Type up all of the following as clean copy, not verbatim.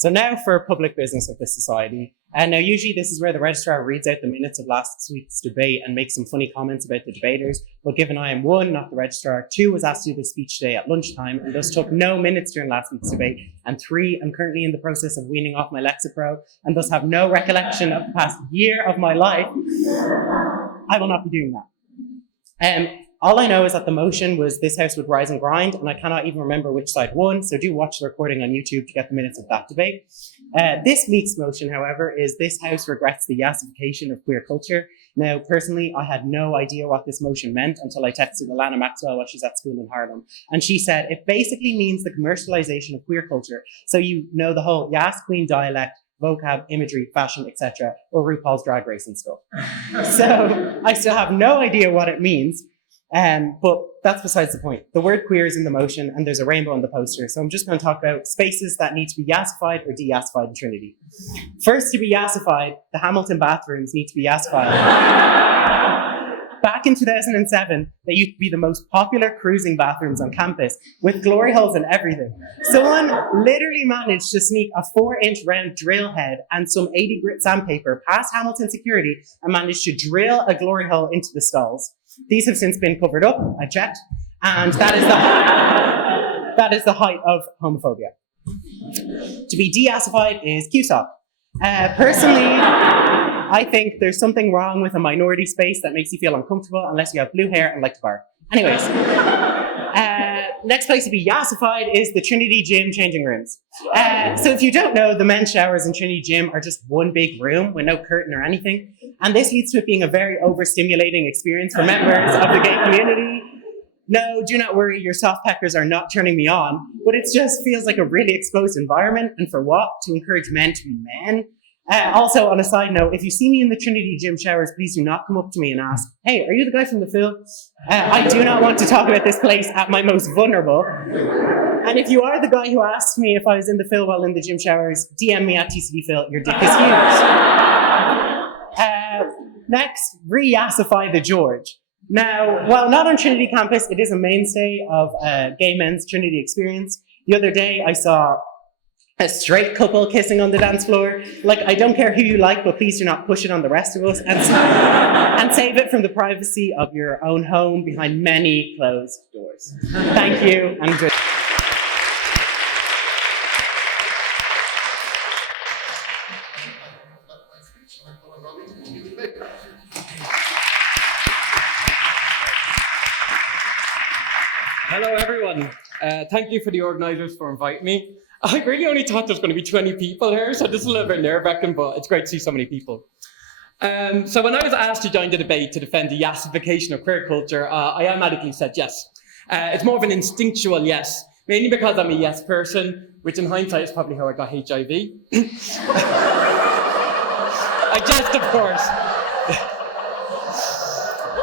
So now for public business of the society. Now usually this is where the registrar reads out the minutes of last week's debate and makes some funny comments about the debaters. But given I am one, not the registrar, two, was asked to do this speech today at lunchtime and thus took no minutes during last week's debate, and three, I'm currently in the process of weaning off my Lexapro and thus have no recollection of the past year of my life, I will not be doing that. All I know is that the motion was this House would rise and grind, and I cannot even remember which side won, so do watch the recording on YouTube to get the minutes of that debate. This week's motion, however, is this House regrets the yassification of queer culture. Now, personally, I had no idea what this motion meant until I texted Alana Maxwell while she's at school in Harlem. And she said, it basically means the commercialization of queer culture. So you know the whole Yass Queen dialect, vocab, imagery, fashion, etc., or RuPaul's Drag Race and stuff. So I still have no idea what it means. But that's besides the point. The word queer is in the motion and there's a rainbow on the poster. So I'm just going to talk about spaces that need to be yassified or de-yassified in Trinity. First, to be yassified, the Hamilton bathrooms need to be yassified. Back in 2007, they used to be the most popular cruising bathrooms on campus with glory holes and everything. Someone literally managed to sneak a 4-inch round drill head and some 80 grit sandpaper past Hamilton security and managed to drill a glory hole into the stalls. These have since been covered up, I checked, and that is the height of homophobia. To be de-yassified is QSOC. Personally, I think there's something wrong with a minority space that makes you feel uncomfortable unless you have blue hair and like to bark. Anyways, next place to be yassified is the Trinity Gym changing rooms. So if you don't know, the men's showers in Trinity Gym are just one big room with no curtain or anything. And this leads to it being a very overstimulating experience for members of the gay community. No, do not worry, your soft peckers are not turning me on, but it just feels like a really exposed environment. And for what? To encourage men to be men. Also, on a side note, if you see me in the Trinity Gym showers, please do not come up to me and ask, hey, are you the guy from the film? I do not want to talk about this place at my most vulnerable. And if you are the guy who asked me if I was in the Phil while in the gym showers, DM me at TCD Phil, your dick is huge. Next, re-yassify the George. Now, while not on Trinity campus, it is a mainstay of gay men's Trinity experience. The other day, I saw a straight couple kissing on the dance floor. Like, I don't care who you like, but please do not push it on the rest of us and save it from the privacy of your own home behind many closed doors. Thank you, and good. Hello, everyone. Thank you for the organisers for inviting me. I really only thought there was going to be 20 people here, so this is a little bit nerve-wracking, but it's great to see so many people. So when I was asked to join the debate to defend the yassification of queer culture, I automatically said yes. It's more of an instinctual yes, mainly because I'm a yes person, which in hindsight is probably how I got HIV. I jest, of course.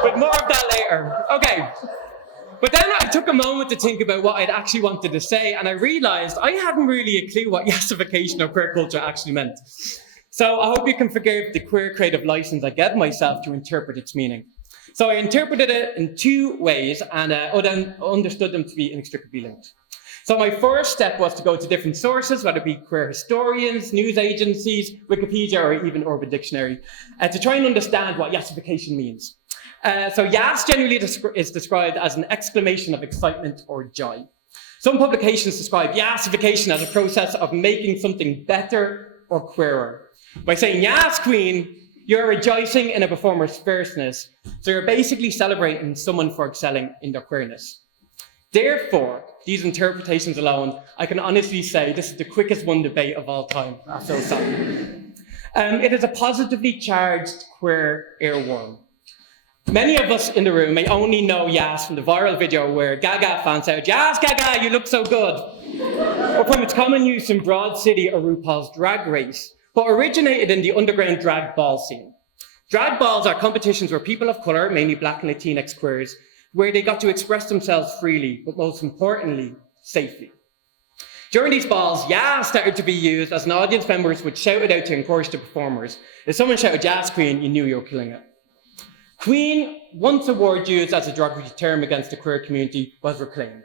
But more of that later. Okay. But then I took a moment to think about what I'd actually wanted to say, and I realised I hadn't really a clue what yassification of queer culture actually meant. So I hope you can forgive the queer creative license I gave myself to interpret its meaning. So I interpreted it in two ways, and understood them to be inextricably linked. So my first step was to go to different sources, whether it be queer historians, news agencies, Wikipedia, or even Urban Dictionary, to try and understand what yassification means. So yass generally is described as an exclamation of excitement or joy. Some publications describe yassification as a process of making something better or queerer. By saying yass queen, you're rejoicing in a performer's fierceness. So you're basically celebrating someone for excelling in their queerness. Therefore, these interpretations alone, I can honestly say this is the quickest won debate of all time. So sad. It is a positively charged queer earworm. Many of us in the room may only know Yass from the viral video where Gaga fans out, "Yass, Gaga, you look so good," or from its common use in Broad City or RuPaul's Drag Race, but originated in the underground drag ball scene. Drag balls are competitions where people of colour, mainly Black and Latinx queers, where they got to express themselves freely, but most importantly, safely. During these balls, Yass started to be used as an audience members would shout it out to encourage the performers. If someone shouted "Yass Queen," you knew you were killing it. Queen, once a word used as a derogatory term against the queer community, was reclaimed.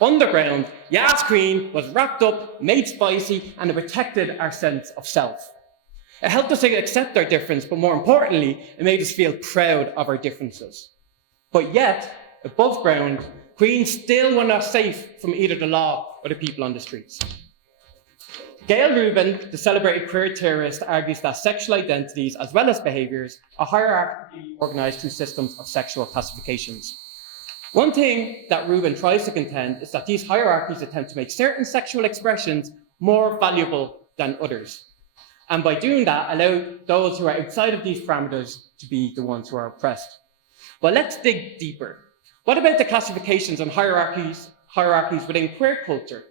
Underground, Yas Queen was wrapped up, made spicy, and it protected our sense of self. It helped us to accept our difference, but more importantly, it made us feel proud of our differences. But yet, above ground, Queen still were not safe from either the law or the people on the streets. Gail Rubin, the celebrated queer theorist, argues that sexual identities, as well as behaviours, are hierarchically organised through systems of sexual classifications. One thing that Rubin tries to contend is that these hierarchies attempt to make certain sexual expressions more valuable than others, and by doing that, allow those who are outside of these parameters to be the ones who are oppressed. But let's dig deeper. What about the classifications and hierarchies within queer culture?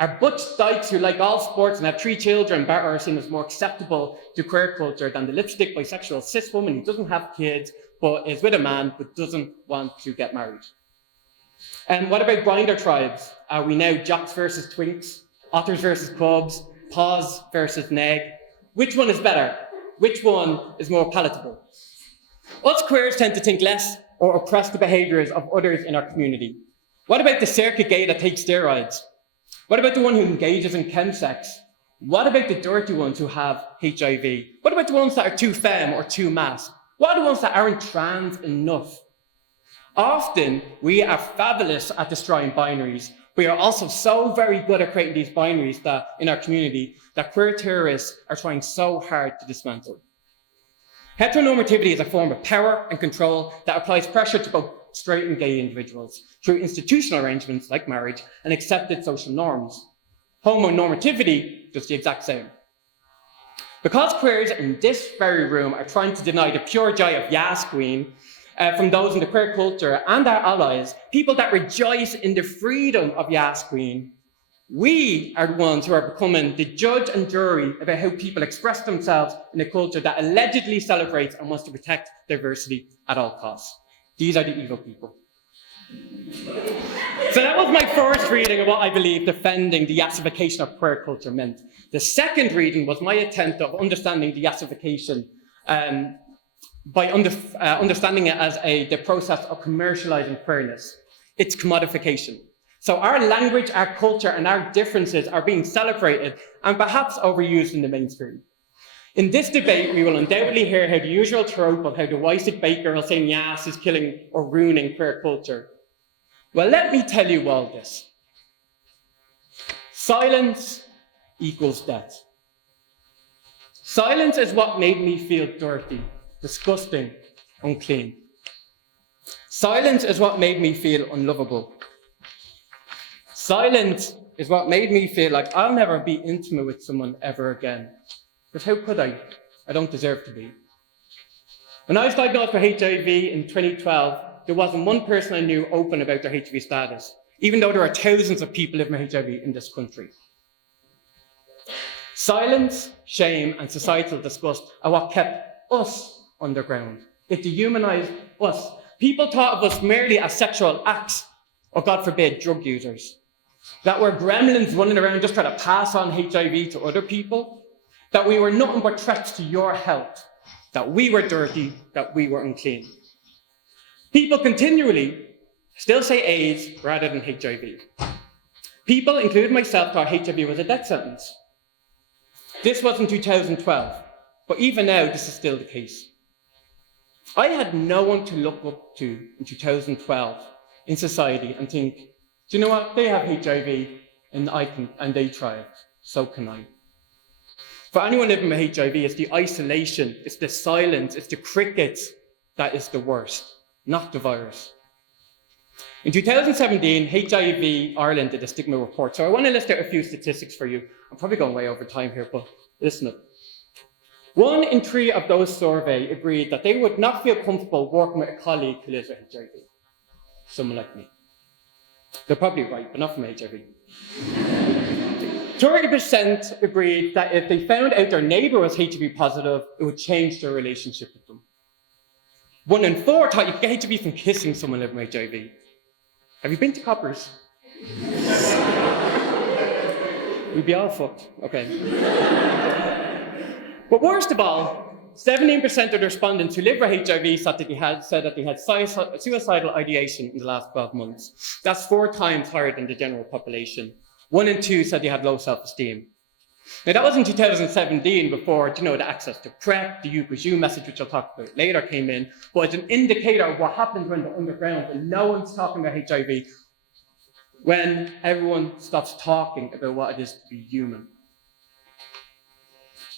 Are butch dykes who like all sports and have 3 children are seen as more acceptable to queer culture than the lipstick bisexual cis woman who doesn't have kids but is with a man but doesn't want to get married? And what about grinder tribes? Are we now jocks versus twinks, otters versus cubs, paws versus neg? Which one is better? Which one is more palatable? Us queers tend to think less or oppress the behaviours of others in our community. What about the circuit gay that takes steroids? What about the one who engages in chemsex? What about the dirty ones who have HIV? What about the ones that are too femme or too mass? What are the ones that aren't trans enough? Often, we are fabulous at destroying binaries. We are also so very good at creating these binaries that in our community that queer theorists are trying so hard to dismantle. Heteronormativity is a form of power and control that applies pressure to both straight and gay individuals through institutional arrangements like marriage and accepted social norms. Homonormativity does the exact same. Because queers in this very room are trying to deny the pure joy of Yas Queen from those in the queer culture and our allies, people that rejoice in the freedom of Yas Queen, we are the ones who are becoming the judge and jury about how people express themselves in a culture that allegedly celebrates and wants to protect diversity at all costs. These are the evil people. So that was my first reading of what I believe defending the yassification of queer culture meant. The second reading was my attempt of understanding the yassification by understanding it as the process of commercializing queerness, its commodification. So our language, our culture, and our differences are being celebrated and perhaps overused in the mainstream. In this debate, we will undoubtedly hear how the usual trope of how the white bait girl saying yes is killing or ruining queer culture. Well, let me tell you all this. Silence equals death. Silence is what made me feel dirty, disgusting, unclean. Silence is what made me feel unlovable. Silence is what made me feel like I'll never be intimate with someone ever again. But how could I? I don't deserve to be. When I was diagnosed with HIV in 2012, there wasn't one person I knew open about their HIV status, even though there are thousands of people living with HIV in this country. Silence, shame, and societal disgust are what kept us underground. It dehumanized us. People thought of us merely as sexual acts, or God forbid, drug users. That we're gremlins running around just trying to pass on HIV to other people. That we were nothing but threats to your health. That we were dirty, that we were unclean. People continually still say AIDS rather than HIV. People, including myself, thought HIV was a death sentence. This was in 2012, but even now, this is still the case. I had no one to look up to in 2012 in society and think, do you know what? They have HIV and they thrived, so can I. For anyone living with HIV, it's the isolation, it's the silence, it's the crickets that is the worst, not the virus. In 2017, HIV Ireland did a stigma report. So I want to list out a few statistics for you. I'm probably going way over time here, but listen up. 1 in 3 of those surveyed agreed that they would not feel comfortable working with a colleague who lives with HIV. Someone like me. They're probably right, but not from HIV. 30% agreed that if they found out their neighbour was HIV positive, it would change their relationship with them. 1 in 4 thought you could get HIV from kissing someone living with HIV. Have you been to Coppers? We'd be all fucked. Okay. But worst of all, 17% of the respondents who live with HIV said that they had suicidal ideation in the last 12 months. That's 4 times higher than the general population. 1 in 2 said they had low self-esteem. Now, that was in 2017 before, the access to PrEP, the U+U message, which I'll talk about later, came in. But it's an indicator of what happens when they're underground and no one's talking about HIV, when everyone stops talking about what it is to be human.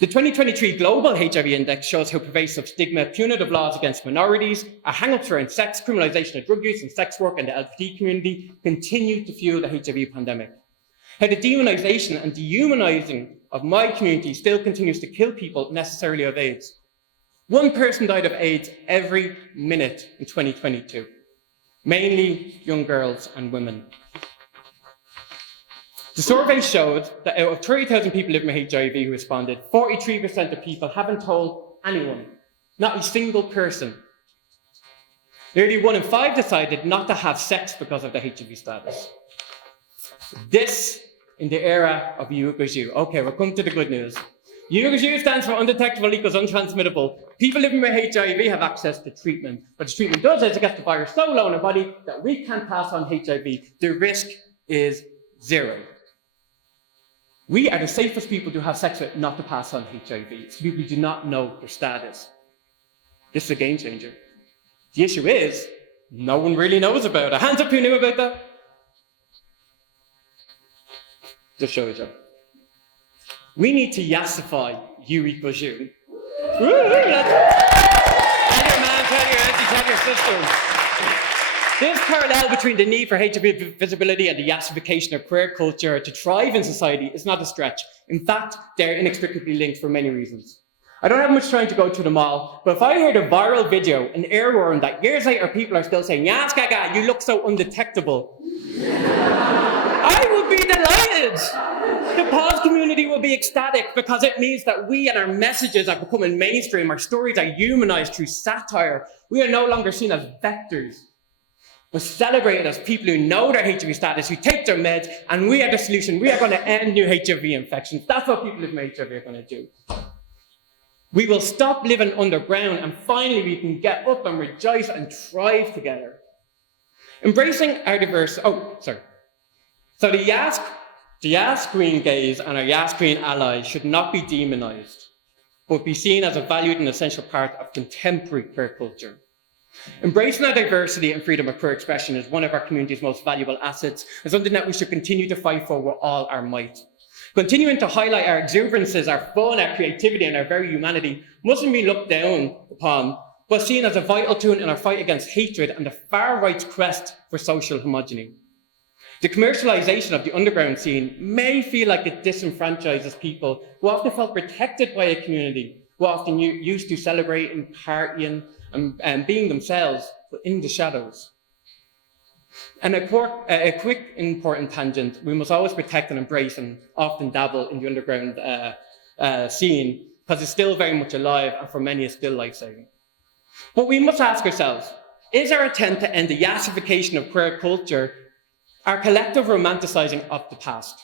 The 2023 Global HIV Index shows how pervasive stigma, punitive laws against minorities, a hang-ups around sex, criminalisation of drug use and sex work and the LGBT community continue to fuel the HIV pandemic. How the demonisation and dehumanising of my community still continues to kill people necessarily of AIDS. 1 person died of AIDS every minute in 2022, mainly young girls and women. The survey showed that out of 30,000 people living with HIV who responded, 43% of people haven't told anyone, not a single person. Nearly 1 in 5 decided not to have sex because of the HIV status. This in the era of U+U. Okay, we'll come to the good news. U+U stands for undetectable equals untransmittable. People living with HIV have access to treatment. What the treatment does is it gets the virus so low in our body that we can't pass on HIV. The risk is 0. We are the safest people to have sex with not to pass on HIV. It's people who do not know their status. This is a game changer. The issue is, no one really knows about it. Hands up who knew about that? Just show it up. We need to yassify U=U. Tell your man, tell your auntie, tell your sister. This parallel between the need for HIV visibility and the yassification of queer culture to thrive in society is not a stretch. In fact, they're inextricably linked for many reasons. I don't have much time to go through them all, but if I heard a viral video, an earworm that years later people are still saying, "Yes, Gaga, you look so undetectable," I would be delighted. The pause community will be ecstatic because it means that we and our messages are becoming mainstream. Our stories are humanized through satire. We are no longer seen as vectors, but celebrated as people who know their HIV status, who take their meds, and we are the solution. We are going to end new HIV infections. That's what people with HIV are going to do. We will stop living underground, and finally we can get up and rejoice and thrive together. Embracing our diverse... So the Yass Queen gays and our Yass Queen allies should not be demonized, but be seen as a valued and essential part of contemporary queer culture. Embracing our diversity and freedom of queer expression is one of our community's most valuable assets, and something that we should continue to fight for with all our might. Continuing to highlight our exuberances, our fun, our creativity, and our very humanity mustn't be looked down upon, but seen as a vital tool in our fight against hatred and the far right's quest for social homogeny. The commercialization of the underground scene may feel like it disenfranchises people who often felt protected by a community, who often used to celebrating, partying, and being themselves, but in the shadows. And a quick, important tangent: we must always protect and embrace and often dabble in the underground scene, because it's still very much alive, and for many it's still life-saving. But we must ask ourselves, is our attempt to end the yassification of queer culture our collective romanticizing of the past?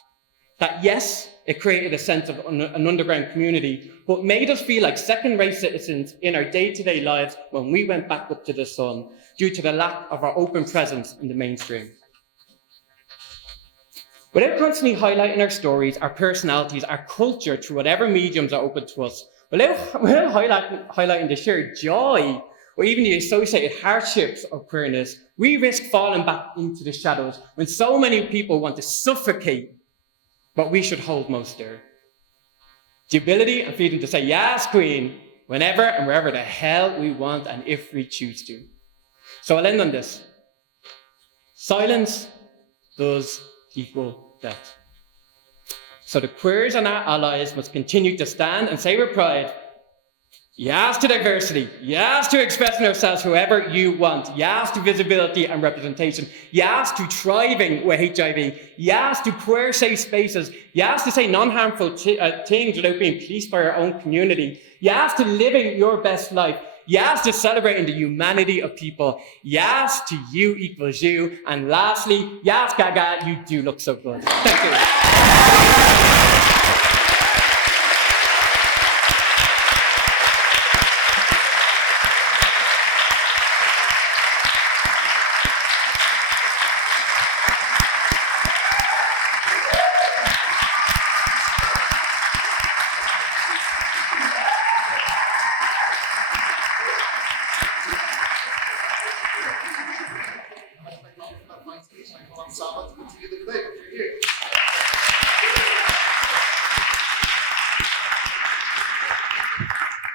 That yes, it created a sense of an underground community, but made us feel like second-rate citizens in our day-to-day lives when we went back up to the sun, due to the lack of our open presence in the mainstream. Without constantly highlighting our stories, our personalities, our culture through whatever mediums are open to us, without highlighting the sheer joy or even the associated hardships of queerness, we risk falling back into the shadows when so many people want to suffocate what we should hold most dear. The ability and freedom to say, "Yes, Queen," whenever and wherever the hell we want and if we choose to. So I'll end on this. Silence does equal death. So the queers and our allies must continue to stand and say with pride, yes to diversity, yes to expressing ourselves however you want, yes to visibility and representation, yes to thriving with HIV, yes to queer safe spaces, yes to say non-harmful things without being policed by our own community, yes to living your best life, yes to celebrating the humanity of people, yes to U=U, and lastly, yes, Gaga, you do look so good. Thank you.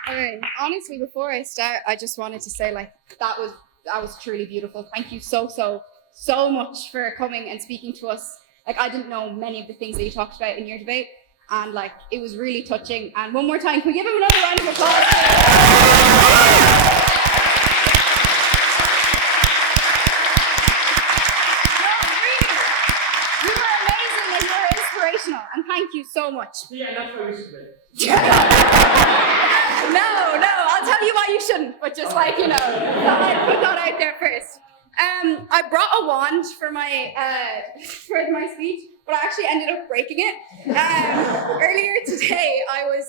Okay, honestly, before I start, I just wanted to say, like, that was truly beautiful. Thank you so much for coming and speaking to us. Like, I didn't know many of the things that you talked about in your debate, and like, it was really touching. And one more time, can we give him another round of applause? You were amazing and you were inspirational, and thank you so much. Yeah, that's what we should do. No, I'll tell you why you shouldn't, but just like, you know, thought I'd put that out there first. I brought a wand for my speech, but I actually ended up breaking it. Earlier today, I was,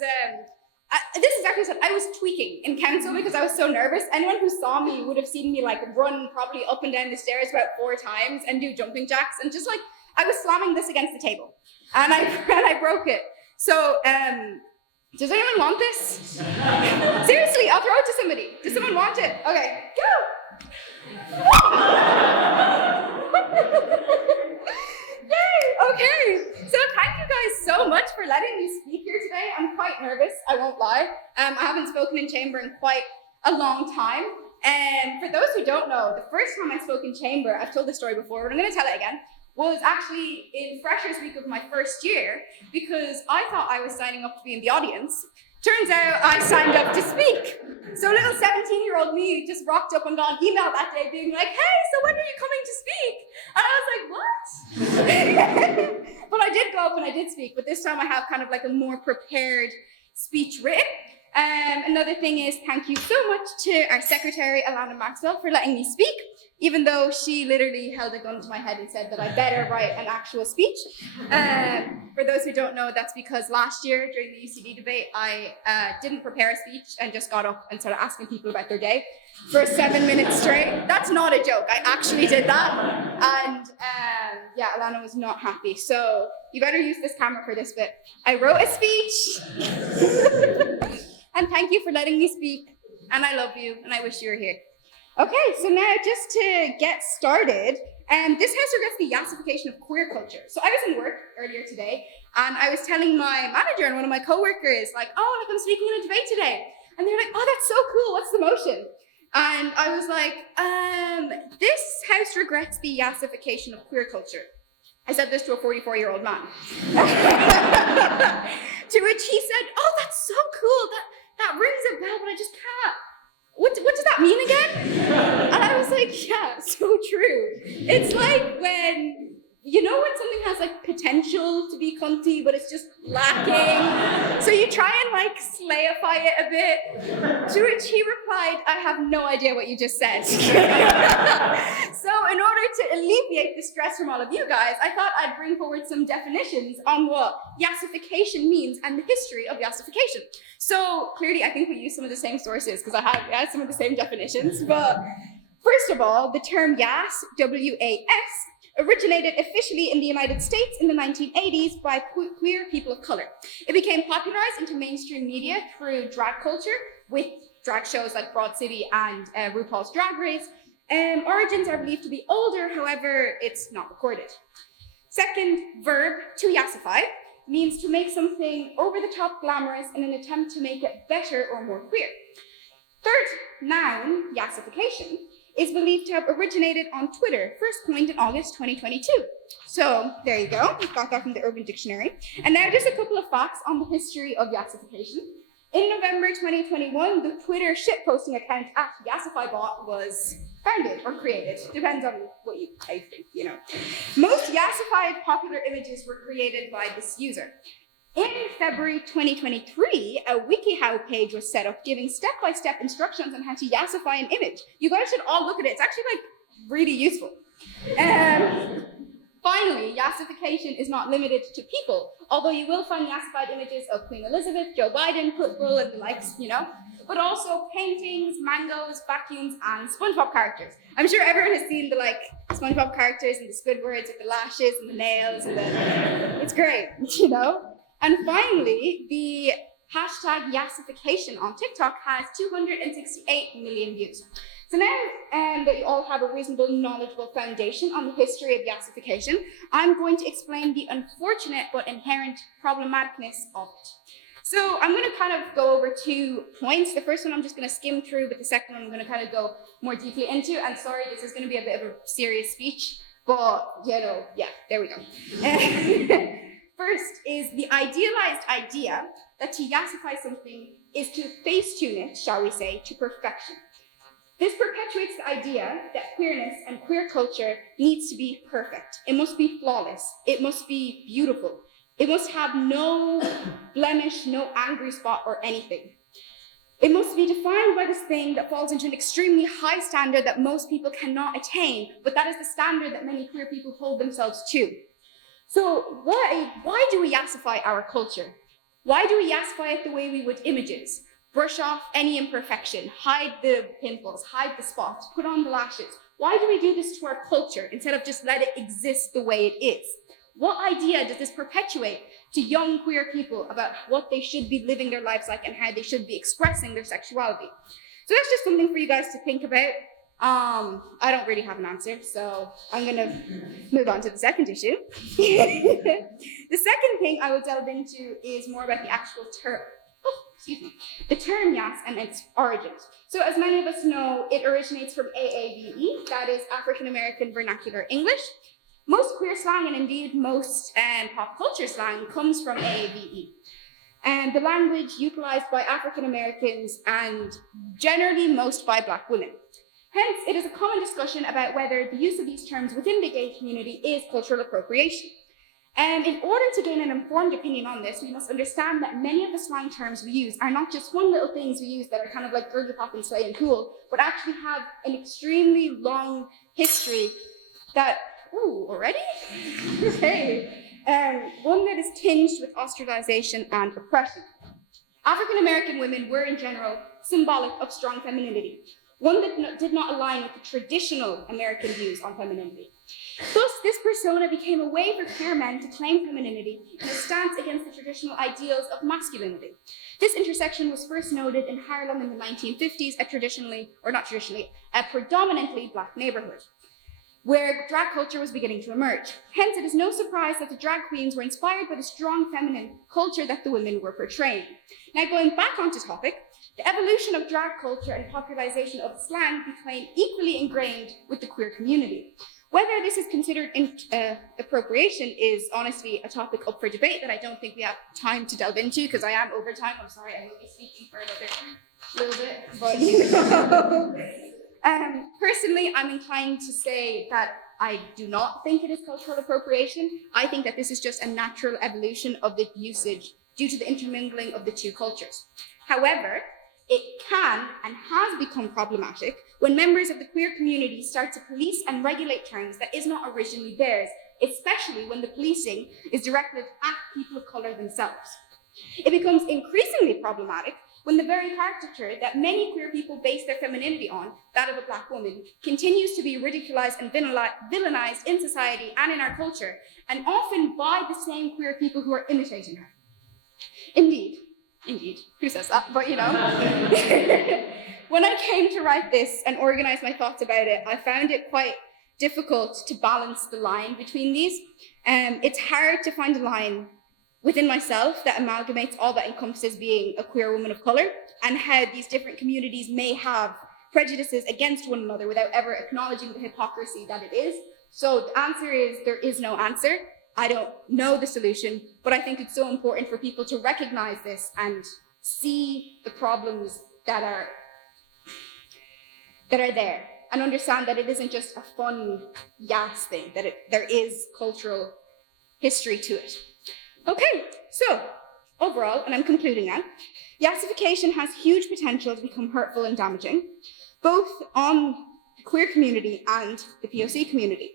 this is actually something, I was tweaking in council because I was so nervous. Anyone who saw me would have seen me like run probably up and down the stairs about 4 times and do jumping jacks, and just like, I was slamming this against the table, and I broke it. So, does anyone want this? Seriously, I'll throw it to somebody. Does someone want it? Okay, go! Yay! Okay, so thank you guys so much for letting me speak here today. I'm quite nervous, I won't lie. I haven't spoken in chamber in quite a long time. And for those who don't know, the first time I spoke in chamber, I've told this story before, but I'm going to tell it again, was actually in Freshers Week of my first year, because I thought I was signing up to be in the audience. Turns out I signed up to speak. So little 17-year-old me just rocked up and got an email that day being like, hey, so when are you coming to speak? And I was like, what? But I did go up and I did speak, but this time I have kind of like a more prepared speech written. Another thing is, thank you so much to our secretary, Alana Maxwell, for letting me speak, even though she literally held a gun to my head and said that I better write an actual speech. For those who don't know, that's because last year during the UCD debate, I didn't prepare a speech and just got up and started asking people about their day for 7 minutes straight. That's not a joke, I actually did that. And yeah, Alana was not happy. So you better use this camera for this bit. I wrote a speech. And thank you for letting me speak. And I love you, and I wish you were here. Okay, so now just to get started, this house regrets the yassification of queer culture. So I was in work earlier today, and I was telling my manager and one of my coworkers, like, oh, look, I'm speaking in a debate today. And they're like, oh, that's so cool, what's the motion? And I was like, this house regrets the yassification of queer culture. I said this to a 44-year-old man. To which he said, oh, that's so cool, that rings a bell, but I just can't. What does that mean again? And I was like, yeah, so true. It's like when, you know, when something has like potential to be cunty, but it's just lacking. So you try and like slayify it a bit. To which he replied, I have no idea what you just said. So in order to alleviate the stress from all of you guys, I thought I'd bring forward some definitions on what yassification means and the history of yassification. So clearly, I think we use some of the same sources because I had some of the same definitions. But first of all, the term yass, W-A-S, originated officially in the United States in the 1980s by queer people of color. It became popularized into mainstream media through drag culture with drag shows like Broad City and RuPaul's Drag Race. Origins are believed to be older, however, it's not recorded. Second verb, to yassify, means to make something over-the-top glamorous in an attempt to make it better or more queer. Third noun, yassification, is believed to have originated on Twitter, first coined in August 2022. So there you go, got that from the Urban Dictionary. And now just a couple of facts on the history of yassification. In November 2021, the Twitter shitposting account at yassifybot was founded or created, depends on what you think, you know. Most yassified popular images were created by this user. In February 2023, a WikiHow page was set up giving step-by-step instructions on how to yassify an image. You guys should all look at it. It's actually like really useful. Finally, yassification is not limited to people, although you will find yassified images of Queen Elizabeth, Joe Biden, Pitbull, and the likes, you know, but also paintings, mangoes, vacuums, and SpongeBob characters. I'm sure everyone has seen the like SpongeBob characters and the Squidwards with the lashes and the nails and the, it's great, you know? And finally, the hashtag Yassification on TikTok has 268 million views. So now that you all have a reasonable, knowledgeable foundation on the history of Yassification, I'm going to explain the unfortunate but inherent problematicness of it. So I'm going to kind of go over 2 points. The first one I'm just going to skim through, but the second one I'm going to kind of go more deeply into. And sorry, this is going to be a bit of a serious speech, but yeah, there we go. First is the idealized idea that to yassify something is to face-tune it, shall we say, to perfection. This perpetuates the idea that queerness and queer culture needs to be perfect. It must be flawless. It must be beautiful. It must have no blemish, no angry spot or anything. It must be defined by this thing that falls into an extremely high standard that most people cannot attain, but that is the standard that many queer people hold themselves to. So why do we yassify our culture? Why do we yassify it the way we would images? Brush off any imperfection, hide the pimples, hide the spots, put on the lashes. Why do we do this to our culture instead of just let it exist the way it is? What idea does this perpetuate to young queer people about what they should be living their lives like and how they should be expressing their sexuality? So that's just something for you guys to think about. I don't really have an answer, so I'm gonna move on to the second issue. The second thing I will delve into is more about the actual term. The term yass and its origins. So as many of us know, it originates from AAVE, that is African American Vernacular English. Most queer slang and indeed most pop culture slang comes from AAVE. And the language utilized by African Americans and generally most by Black women. Hence, it is a common discussion about whether the use of these terms within the gay community is cultural appropriation. And in order to gain an informed opinion on this, we must understand that many of the slang terms we use are not just fun little things we use that are kind of like girly pop and slay and cool, but actually have an extremely long history that, already? Okay. One that is tinged with ostracization and oppression. African American women were in general symbolic of strong femininity, one that did not align with the traditional American views on femininity. Thus, this persona became a way for queer men to claim femininity in a stance against the traditional ideals of masculinity. This intersection was first noted in Harlem in the 1950s, a predominantly Black neighborhood, where drag culture was beginning to emerge. Hence, it is no surprise that the drag queens were inspired by the strong feminine culture that the women were portraying. Now, going back onto topic, the evolution of drag culture and popularization of slang became equally ingrained with the queer community. Whether this is considered appropriation is honestly a topic up for debate that I don't think we have time to delve into because I am over time. I'm sorry, I will be speaking for another little bit, but you know. Personally, I'm inclined to say that I do not think it is cultural appropriation. I think that this is just a natural evolution of the usage due to the intermingling of the two cultures. However, it can and has become problematic when members of the queer community start to police and regulate terms that is not originally theirs, especially when the policing is directed at people of color themselves. It becomes increasingly problematic when the very caricature that many queer people base their femininity on, that of a Black woman, continues to be ridiculized and villainized in society and in our culture, and often by the same queer people who are imitating her. Indeed, who says that? But you know. When I came to write this and organize my thoughts about it, I found it quite difficult to balance the line between these. It's hard to find a line within myself that amalgamates all that encompasses being a queer woman of color and how these different communities may have prejudices against one another without ever acknowledging the hypocrisy that it is. So the answer is there is no answer. I don't know the solution, but I think it's so important for people to recognize this and see the problems that are there and understand that it isn't just a fun yass thing, that there is cultural history to it. Okay, so overall, and I'm concluding now, yassification has huge potential to become hurtful and damaging, both on the queer community and the POC community.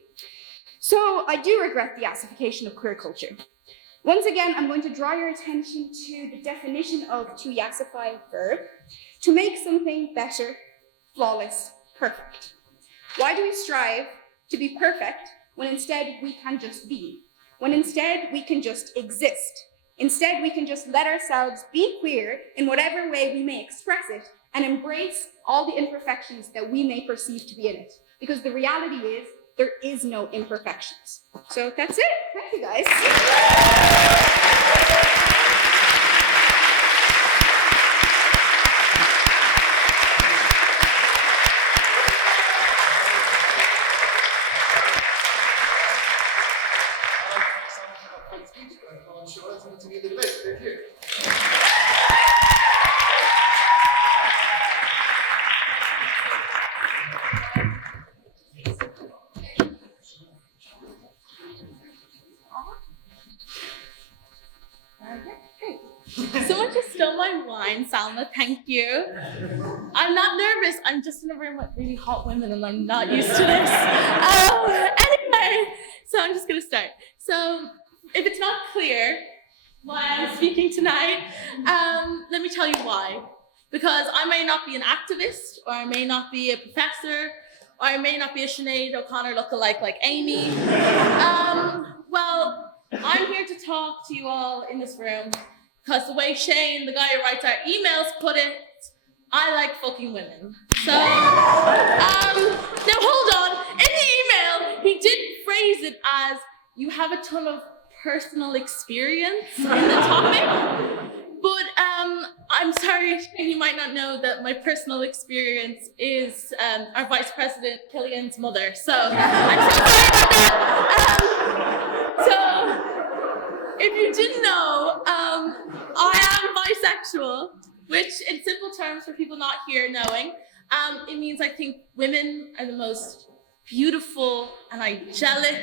So I do regret the yassification of queer culture. Once again, I'm going to draw your attention to the definition of to yassify verb, to make something better, flawless, perfect. Why do we strive to be perfect when instead we can just be? When instead we can just exist? Instead, we can just let ourselves be queer in whatever way we may express it and embrace all the imperfections that we may perceive to be in it. Because the reality is, there is no imperfections. So that's it. Thank you, guys. Someone just stole my wine, Salma. Thank you. I'm not nervous. I'm just in a room with really hot women and I'm not used to this. Anyway, so I'm just going to start. So if it's not clear why I'm speaking tonight, let me tell you why. Because I may not be an activist, or I may not be a professor, or I may not be a Sinead O'Connor lookalike like Amy. Well, I'm here to talk to you all in this room because the way Shane, the guy who writes our emails, put it, I like fucking women. So, now hold on. In the email, he did phrase it as, you have a ton of personal experience in the topic. But I'm sorry, you might not know that my personal experience is our Vice President, Killian's mother. So, I'm so sorry about that. So, if you didn't know, I am bisexual, which in simple terms for people not here knowing, it means I think women are the most beautiful and angelic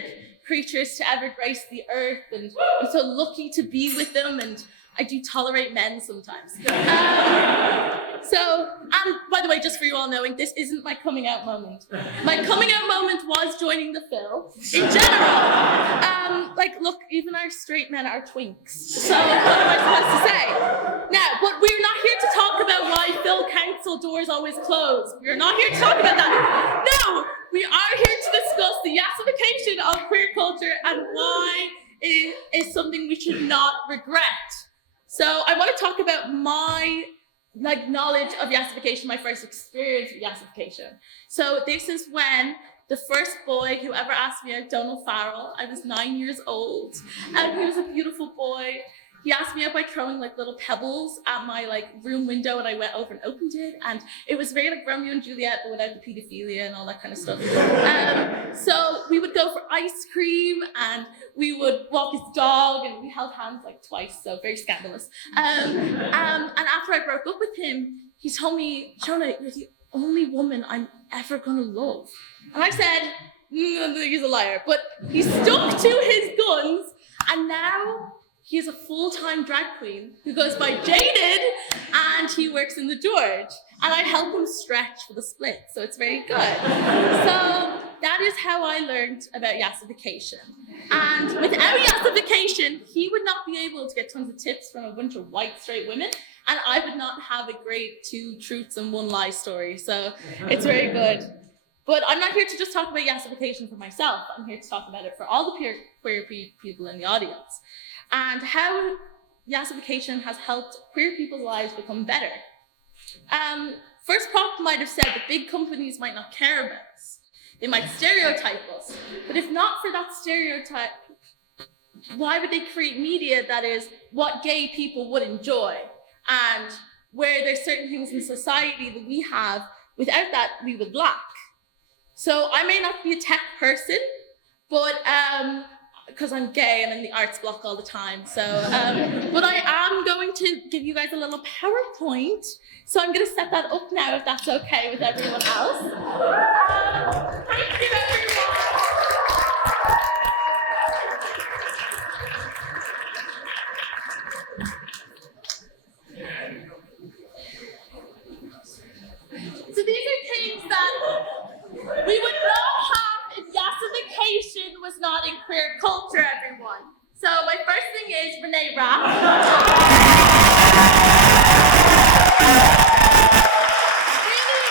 creatures to ever grace the earth, and I'm so lucky to be with them, and I do tolerate men sometimes. By the way, just for you all knowing, this isn't my coming out moment. My coming out moment was joining the Phil. In general, look, even our straight men are twinks. So what am I supposed to say? Now, but we're not here to talk about why Phil Council doors always close. We're not here to talk about that. No, we are here to discuss the yassification of queer culture and why it is something we should not regret. So I want to talk about my knowledge of yassification, my first experience with yassification. So this is when the first boy who ever asked me out, Donald Farrell, I was 9 years old, and he was a beautiful boy. He asked me out by throwing little pebbles at my room window, and I went over and opened it, and it was very Romeo and Juliet, but without the pedophilia and all that kind of stuff. So we would go for ice cream, and we would walk his dog, and we held hands twice, so very scandalous. And after I broke up with him, he told me, Shona, you're the only woman I'm ever gonna love. And I said, he's a liar, but he stuck to his guns, and now he is a full-time drag queen who goes by Jaded, and he works in the George. And I help him stretch for the split, so it's very good. So that is how I learned about yassification. And without yassification, he would not be able to get tons of tips from a bunch of white straight women, and I would not have a great 2 truths and 1 lie story. So it's very good. But I'm not here to just talk about yassification for myself. I'm here to talk about it for all the queer people in the audience, and how yassification has helped queer people's lives become better. First Prop might have said that big companies might not care about us. They might stereotype us. But if not for that stereotype, why would they create media that is what gay people would enjoy? And where there's certain things in society that we have, without that, we would lack. So I may not be a tech person, but because I'm gay and I'm in the arts block all the time. So, but I am going to give you guys a little PowerPoint. So I'm going to set that up now, if that's okay with everyone else. Thank you, everyone. So these are things that we would not have if yassification was not in queer culture, everyone. So my first thing is Renee Rapp. Really,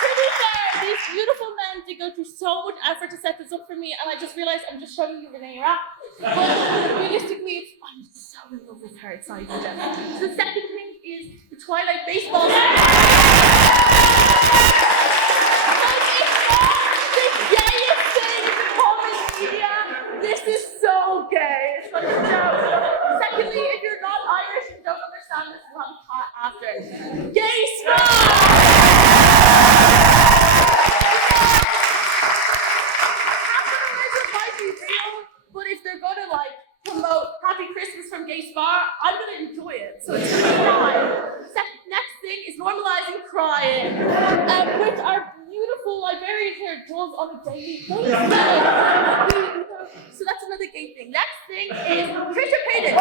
to be fair, these beautiful men did go through so much effort to set this up for me, and I just realized I'm just showing you Renee Rapp. But realistically, I'm so in love with her. It's not even general. So the second thing is the Twilight baseball. This is so gay. It's like a joke. Secondly, if you're not Irish and don't understand this, we'll have a chat after. Gay Spa! Capitalism might be real, but if they're gonna like promote Happy Christmas from Gay Spa, I'm gonna enjoy it. So it's gonna be fine. Next thing is normalizing crying, which our beautiful librarian here does on a daily basis. So that's another gay thing. Next thing is participating.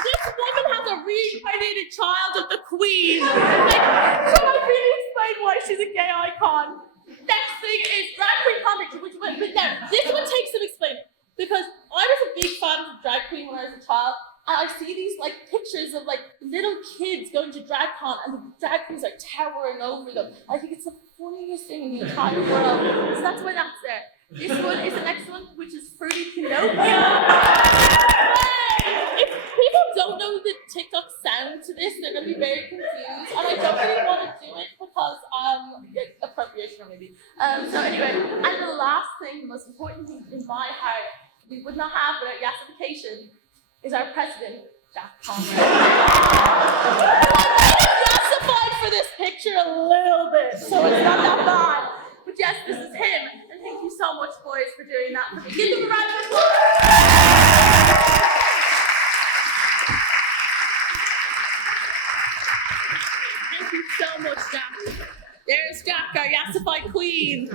This woman has a reincarnated child of the Queen. Like, should I really explain why she's a gay icon? Next thing is drag queen competition, which went but now this one takes some explaining because I was a big fan of drag queen when I was a child. And I see these like pictures of like little kids going to drag con and the drag queens are towering over them. I think it's the funniest thing in the entire world. So that's why that's there. This one is the next one, which is Fruity Pinocchio. If people don't know the TikTok sound to this, they're gonna be very confused. And I don't really want to do it because appropriation or maybe. So anyway, and the last thing, the most important thing in my heart, we would not have without Yassification, is our president, Jack Conrad. I yassified for this picture a little bit, so it's not that bad. But yes, this is him, and thank you so much, boys, for doing that. Give them a round of applause. Thank you so much, Jack. There's Jack, our yassified queen.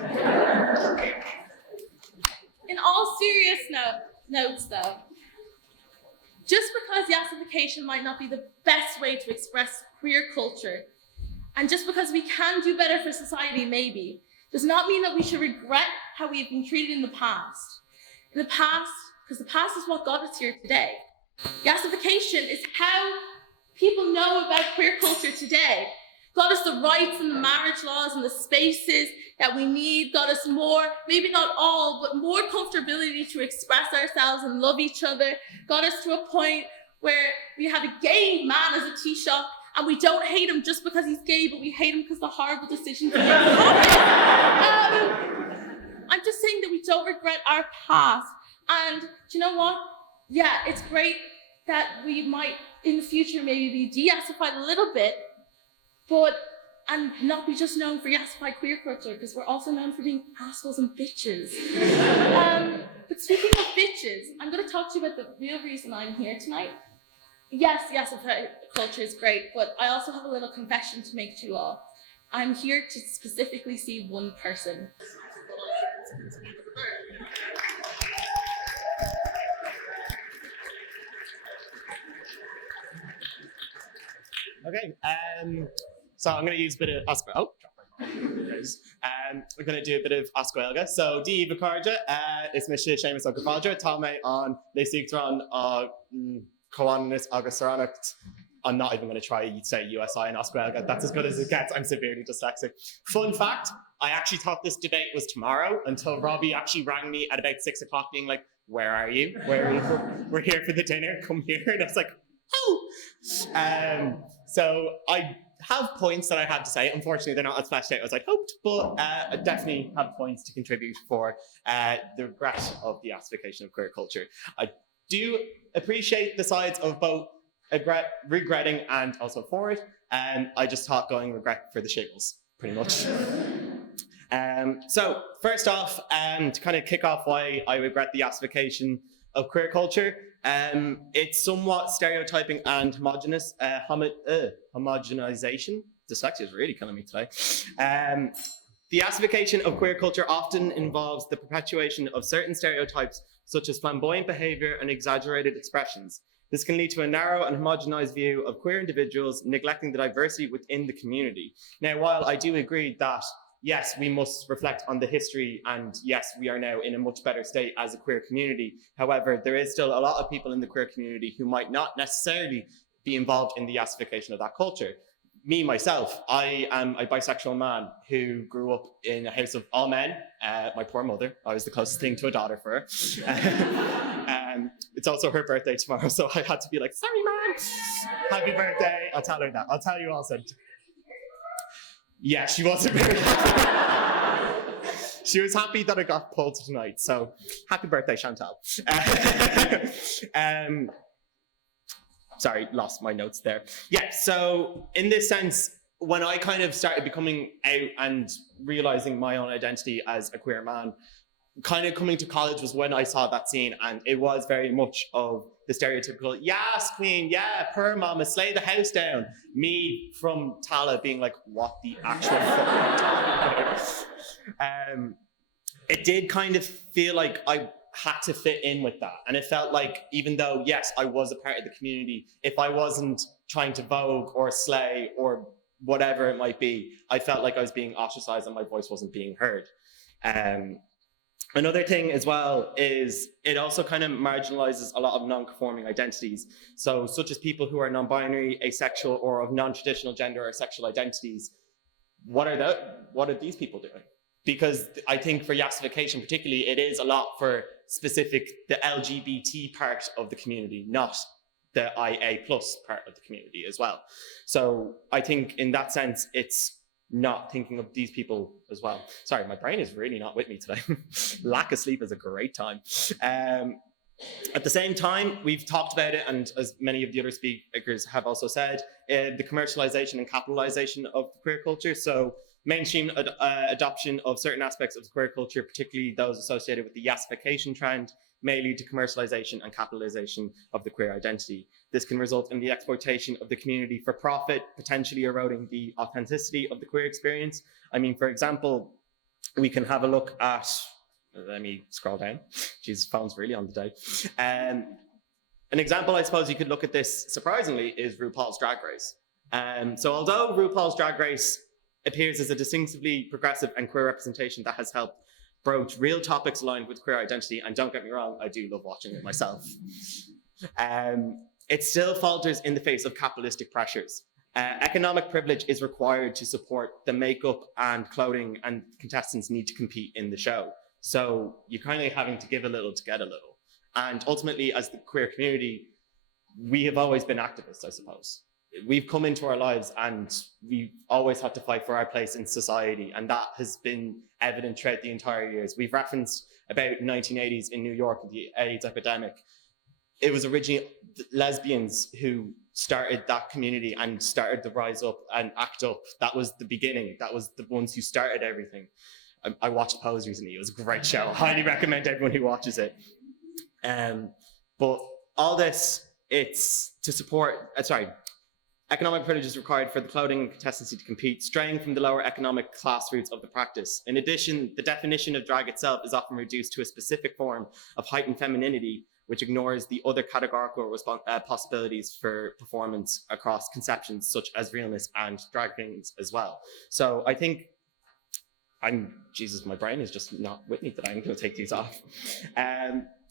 In all serious notes, though, just because yassification might not be the best way to express queer culture, and just because we can do better for society, maybe, does not mean that we should regret how we've been treated in the past. In the past, because the past is what got us here today. Yassification is how people know about queer culture today. Got us the rights and the marriage laws and the spaces that we need, got us more, maybe not all, but more comfortability to express ourselves and love each other, got us to a point where we have a gay man as a Taoiseach and we don't hate him just because he's gay, but we hate him because of the horrible decisions he makes. I'm just saying that we don't regret our past. And do you know what? Yeah, it's great that we might in the future maybe be de-yassified a little bit, and not be just known for yassified queer culture, because we're also known for being assholes and bitches. But speaking of bitches, I'm going to talk to you about the real reason I'm here tonight. Yes, yassified culture is great, but I also have a little confession to make to you all. I'm here to specifically see one person. Okay, so I'm going to use a bit of we're going to do a bit of Oscuelga. So, Dí Vicarja is Mr. Seamus O'Gafalja, Talme on Lesigtron Coanis Augustanacht. I'm not even going to try to say USI and Oscuelga. That's as good as it gets. I'm severely dyslexic. Fun fact, I actually thought this debate was tomorrow until Robbie actually rang me at about 6 o'clock being like, where are you? Where are you? We're here for the dinner. Come here. And I was like, oh. So I have points that I had to say. Unfortunately, they're not as fleshed out as I'd hoped, but I definitely have points to contribute for the regret of the yassification of queer culture. I do appreciate the sides of both regretting and also for it. I just thought going regret for the shiggles, pretty much. So first off, to kind of kick off why I regret the yassification of queer culture, it's somewhat stereotyping and homogenization. Dyslexia is really killing me today. The yassification of queer culture often involves the perpetuation of certain stereotypes, such as flamboyant behavior and exaggerated expressions. This can lead to a narrow and homogenized view of queer individuals, neglecting the diversity within the community. Now, while I do agree that yes, we must reflect on the history, and yes, we are now in a much better state as a queer community. However, there is still a lot of people in the queer community who might not necessarily be involved in the yassification of that culture. myself, I am a bisexual man who grew up in a house of all men. My poor mother, I was the closest thing to a daughter for her. It's also her birthday tomorrow, so I had to be like, sorry, Mom, happy birthday. I'll tell her that. I'll tell you also. Yeah, she wasn't very happy. She was happy that I got pulled tonight, so happy birthday, Chantal. Sorry, lost my notes there. Yeah, so in this sense, when I kind of started becoming out and realizing my own identity as a queer man, kind of coming to college was when I saw that scene, and it was very much of the stereotypical, yes, queen, yeah, per mama, slay the house down. Me from Tala being like, what the actual fuck? It did kind of feel like I had to fit in with that. And it felt like, even though, yes, I was a part of the community, if I wasn't trying to vogue or slay or whatever it might be, I felt like I was being ostracized and my voice wasn't being heard. Another thing as well is it also kind of marginalizes a lot of non-conforming identities. So such as people who are non-binary, asexual, or of non-traditional gender or sexual identities. What are these people doing? Because I think for yassification particularly, it is a lot for the LGBT part of the community, not the IA plus part of the community as well. So I think in that sense, it's not thinking of these people as well. Sorry, my brain is really not with me today. Lack of sleep is a great time. At the same time, we've talked about it, and as many of the other speakers have also said, the commercialization and capitalization of the queer culture. So mainstream adoption of certain aspects of queer culture, particularly those associated with the yassification trend, may lead to commercialization and capitalization of the queer identity. This can result in the exploitation of the community for profit, potentially eroding the authenticity of the queer experience. I mean, for example, we can have a look at, let me scroll down. Jesus, phone's really on the day. An example, I suppose you could look at this, surprisingly, is RuPaul's Drag Race. So although RuPaul's Drag Race appears as a distinctively progressive and queer representation that has helped broach real topics aligned with queer identity, and don't get me wrong, I do love watching it myself. It still falters in the face of capitalistic pressures. Economic privilege is required to support the makeup and clothing, and contestants need to compete in the show. So you're kind of having to give a little to get a little. And ultimately, as the queer community, we have always been activists, I suppose. We've come into our lives and we've always had to fight for our place in society. And that has been evident throughout the entire years. We've referenced about 1980s in New York, the AIDS epidemic. It was originally lesbians who started that community and started to rise up and act up. That was the beginning. That was the ones who started everything. I watched Pose recently. It was a great show. I highly recommend everyone who watches it. But all this, it's to support, economic privilege is required for the clothing and contestancy to compete, straying from the lower economic class roots of the practice. In addition, the definition of drag itself is often reduced to a specific form of heightened femininity, which ignores the other categorical possibilities for performance across conceptions such as realness and drag queens as well. So I think Jesus, my brain is just not with me today. I'm going to take these off.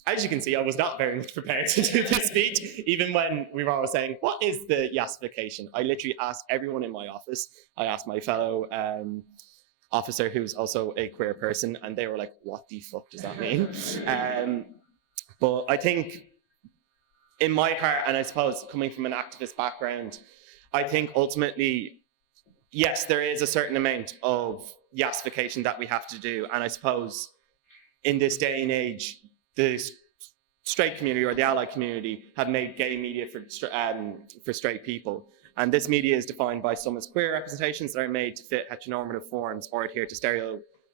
As you can see, I was not very much prepared to do this speech, even when we were all saying, what is the yassification? I literally asked everyone in my office. I asked my fellow officer, who's also a queer person, and they were like, what the fuck does that mean? But I think in my heart, and I suppose coming from an activist background, I think ultimately, yes, there is a certain amount of yassification that we have to do. And I suppose in this day and age, the straight community or the ally community have made gay media for straight people. And this media is defined by some as queer representations that are made to fit heteronormative forms or adhere to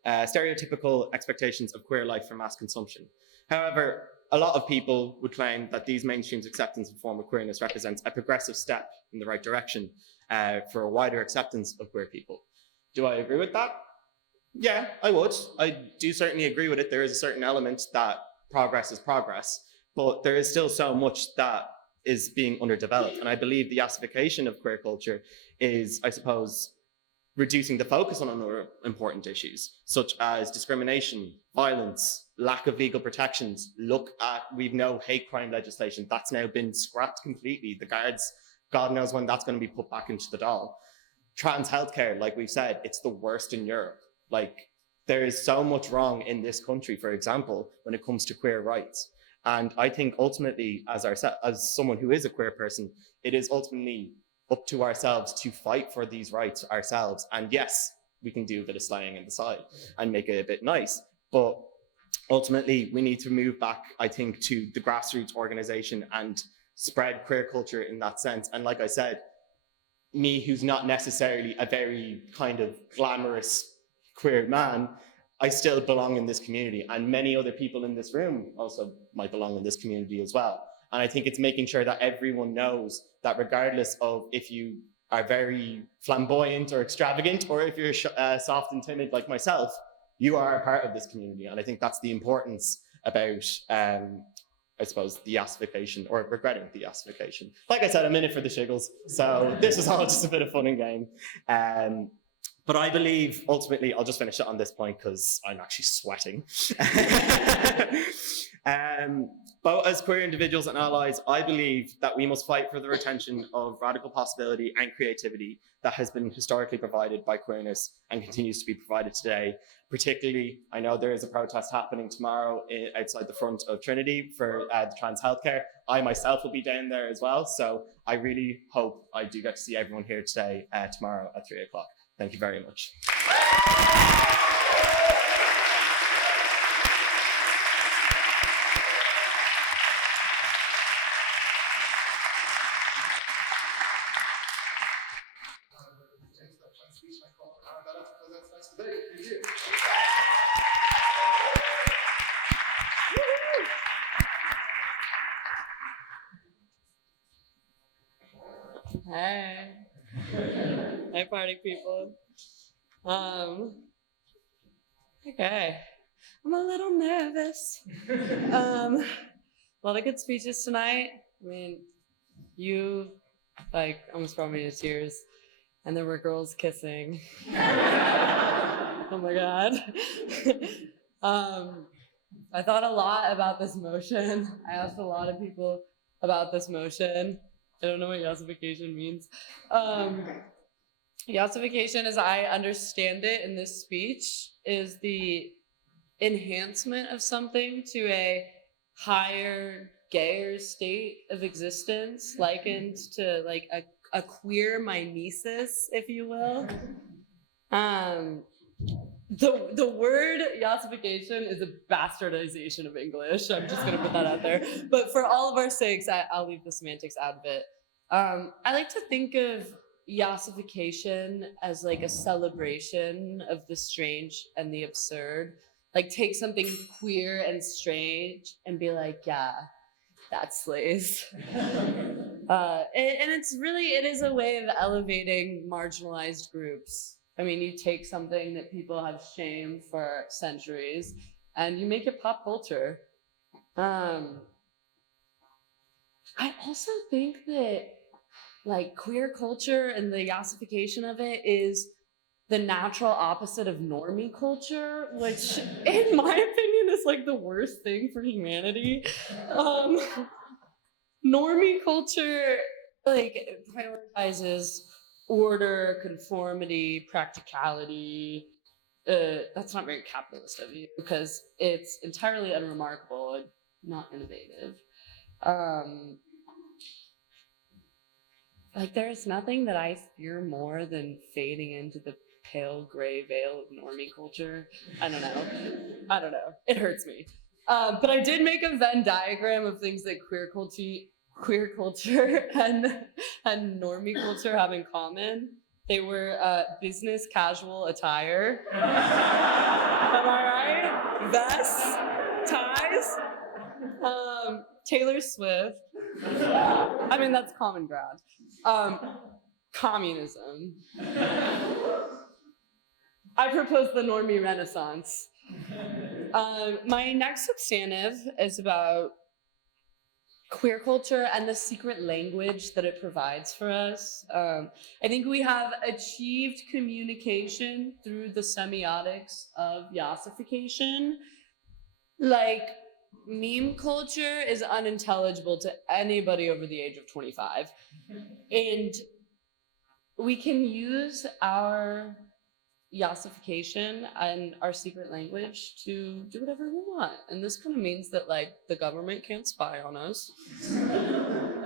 stereotypical expectations of queer life for mass consumption. However, a lot of people would claim that these mainstream's acceptance of form of queerness represents a progressive step in the right direction for a wider acceptance of queer people. Do I agree with that? Yeah, I would. I do certainly agree with it. There is a certain element that progress is progress, but there is still so much that is being underdeveloped. And I believe the yassification of queer culture is, I suppose, reducing the focus on other important issues, such as discrimination, violence, lack of legal protections. We've no hate crime legislation. That's now been scrapped completely. The guards, God knows when that's going to be put back into the doll. Trans healthcare, like we've said, it's the worst in Europe. Like, there is so much wrong in this country, for example, when it comes to queer rights. And I think ultimately, as someone who is a queer person, it is ultimately up to ourselves to fight for these rights ourselves. And yes, we can do a bit of slaying on the side and make it a bit nice. But ultimately, we need to move back, I think, to the grassroots organization and spread queer culture in that sense. And like I said, me, who's not necessarily a very kind of glamorous queer man, I still belong in this community, and many other people in this room also might belong in this community as well. And I think it's making sure that everyone knows that regardless of if you are very flamboyant or extravagant, or if you're soft and timid like myself, you are a part of this community. And I think that's the importance about, I suppose, the yassification, or regretting the yassification. Like I said, I'm in it for the shiggles, so this is all just a bit of fun and game. But I believe, ultimately, I'll just finish it on this point because I'm actually sweating. But as queer individuals and allies, I believe that we must fight for the retention of radical possibility and creativity that has been historically provided by queerness and continues to be provided today. Particularly, I know there is a protest happening tomorrow outside the front of Trinity for the trans healthcare. I myself will be down there as well. So I really hope I do get to see everyone here today, tomorrow at 3 o'clock. Thank you very much. Hey. Hey, party people. Okay. I'm a little nervous. A lot of good speeches tonight. I mean, you, like, almost brought me to tears. And there were girls kissing. Oh my God. I thought a lot about this motion. I asked a lot of people about this motion. I don't know what yassification means. Yassification, as I understand it in this speech, is the enhancement of something to a higher, gayer state of existence, likened to like a queer mimesis, if you will. The word yassification is a bastardization of English. I'm just gonna put that out there. But for all of our sakes, I'll leave the semantics out of it. I like to think of yassification as like a celebration of the strange and the absurd. Like, take something queer and strange and be like, yeah, that slays. And it's really, it is a way of elevating marginalized groups. I mean, you take something that people have shamed for centuries and you make it pop culture. I also think that like queer culture and the yassification of it is the natural opposite of normie culture, which in my opinion is like the worst thing for humanity. Normie culture like prioritizes order, conformity, practicality. That's not very capitalist of you because it's entirely unremarkable and not innovative. Like, there's nothing that I fear more than fading into the pale gray veil of normie culture. I don't know. It hurts me. But I did make a Venn diagram of things that queer culture and normie culture have in common. They were business casual attire. Am I right? Vests, ties, Taylor Swift. I mean, that's common ground. Communism. I propose the normie renaissance. My next substantive is about queer culture and the secret language that it provides for us. I think we have achieved communication through the semiotics of yassification. Like, meme culture is unintelligible to anybody over the age of 25. And we can use our yassification and our secret language to do whatever we want. And this kind of means that like the government can't spy on us.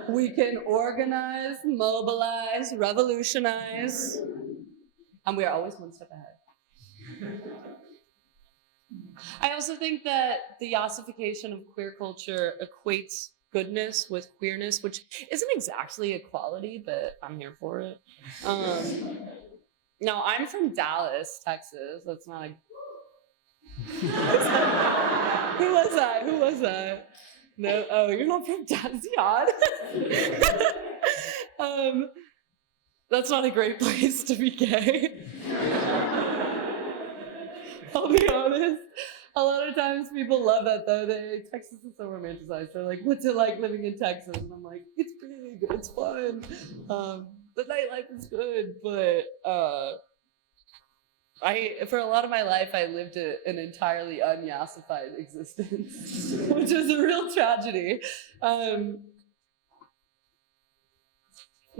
We can organize, mobilize, revolutionize, and we are always one step ahead. I also think that the yassification of queer culture equates goodness with queerness, which isn't exactly equality, but I'm here for it. No, I'm from Dallas, Texas. That's not a... Who was that? Who was that? No, oh, you're not from Dallas, Yad. That's not a great place to be gay. I'll be honest. A lot of times people love that though. Texas is so romanticized. They're like, what's it like living in Texas? And I'm like, it's big, it's fun. The nightlife is good, but for a lot of my life, I lived an entirely unyassified existence, which is a real tragedy. But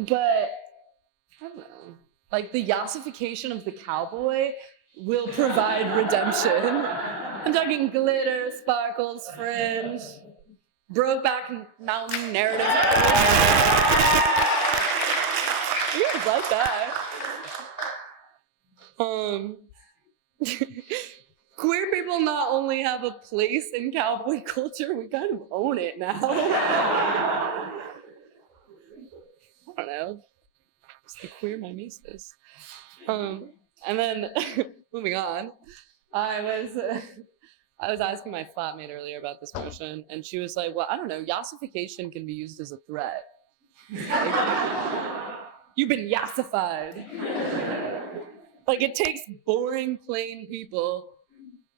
I don't know, like the yassification of the cowboy will provide redemption. I'm talking glitter, sparkles, fringe, Brokeback Mountain narrative. You guys like that? Queer people not only have a place in cowboy culture, we kind of own it now. I don't know. It's the queer mimesis. And then moving on, I was asking my flatmate earlier about this motion, and she was like, well, I don't know, yassification can be used as a threat. Like, you've been yassified. Like, it takes boring, plain people,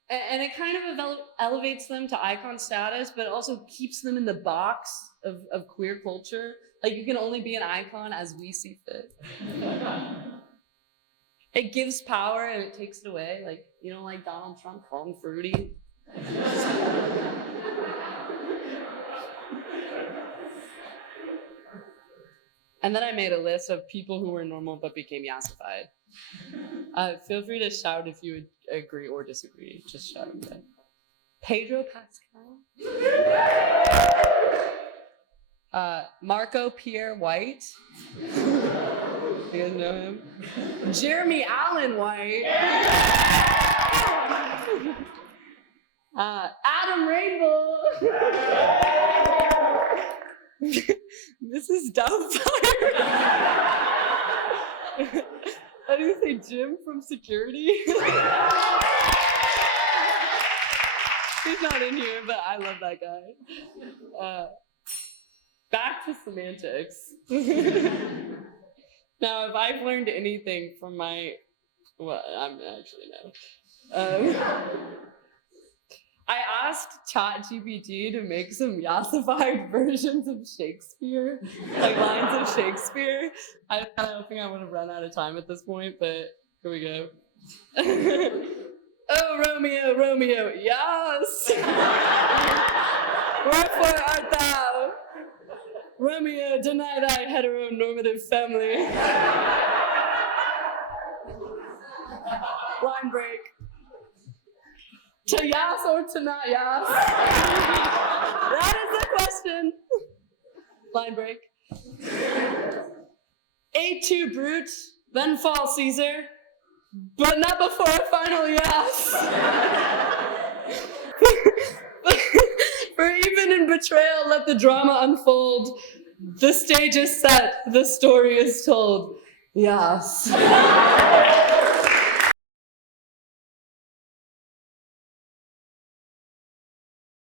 and it kind of elevates them to icon status, but it also keeps them in the box of queer culture. Like, you can only be an icon as we see fit. It gives power and it takes it away. Like, you don't like Donald Trump, call him fruity. And then I made a list of people who were normal but became yassified. Feel free to shout if you would agree or disagree. Just shout. Okay. Pedro Pascal. Marco Pierre White. You guys know him? Jeremy Allen White. Adam Rainbow. Mrs. Doubtfire. How do you say Jim from security? He's not in here, but I love that guy. Back to semantics. Now, if I've learned anything from well, I'm actually no. I asked ChatGPT to make some yassified versions of Shakespeare, like lines of Shakespeare. I was kind of hoping I would have run out of time at this point, but here we go. Oh, Romeo, Romeo, yes! Wherefore art thou? Romeo, deny thy heteronormative family. Line break. To yas or to not yas? That is the question. Line break. A2 brute, then fall Caesar, but not before a final yas. For even in betrayal, let the drama unfold. The stage is set, the story is told. Yes.